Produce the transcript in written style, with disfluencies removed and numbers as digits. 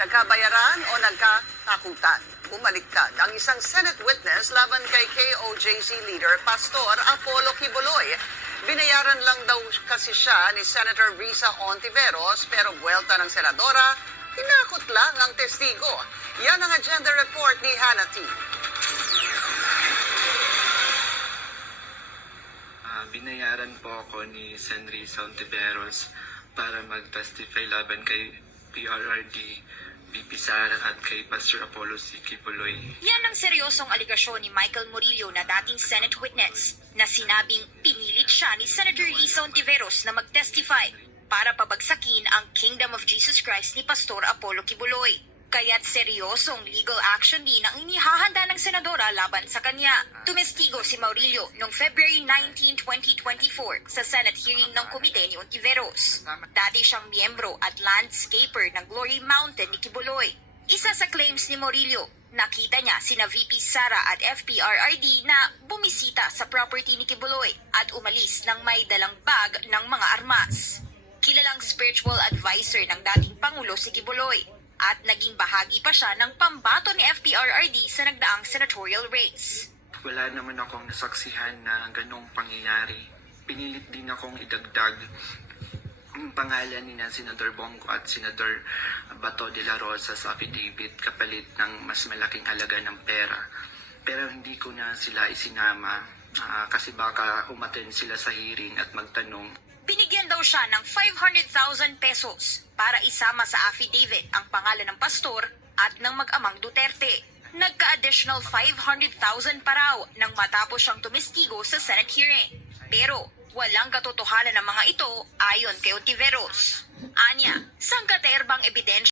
Nagkabayaran o nagkatakutan? Bumaliktad ang isang Senate witness laban kay KOJC leader Pastor Apollo Kibuloy. Binayaran lang daw kasi siya ni Senator Risa Ontiveros pero buwelta ng senadora, tinakot lang ang testigo. Yan ang agenda report ni Hannah T. Binayaran po ako ni Sen. Risa Ontiveros para mag-testify laban kay PRRD, VP Sara at kay Pastor Apollo C. Kibuloy. Yan ang seryosong aligasyon ni Michael Murillo na dating Senate witness na sinabing pinilit siya ni Senator Risa Ontiveros na mag-testify para pabagsakin ang Kingdom of Jesus Christ ni Pastor Apollo Kibuloy. Kaya't seryosong legal action din ang inihahanda ng senadora laban sa kanya. Tumestigo si Murillo noong February 19, 2024 sa Senate hearing ng komite ni Ontiveros. Dati siyang miyembro at landscaper ng Glory Mountain ni Kibuloy. Isa sa claims ni Murillo, nakita niya sina VP Sara at FPRRD na bumisita sa property ni Kibuloy at umalis ng may dalang bag ng mga armas. Kilalang spiritual advisor ng dating Pangulo si Kibuloy at naging bahagi pa siya ng pambato ni FPRRD sa nagdaang senatorial race. Wala naman akong nasaksihan na ganong pangyayari. Pinilit din akong idagdag ang pangalan ni Senador Bongo at Senador Bato de la Rosa sa affidavit kapalit ng mas malaking halaga ng pera. Pero hindi ko na sila isinama kasi baka umattend sila sa hearing at magtanong. Binigyan daw siya ng 500,000 pesos para isama sa affidavit ang pangalan ng pastor at ng mag-amang Duterte. Nagka-additional 500,000 pa raw nang matapos siyang tumestigo sa Senate hearing. Pero walang katotohanan ng mga ito ayon kay Ontiveros. Anya, sangkaterbang ebidensya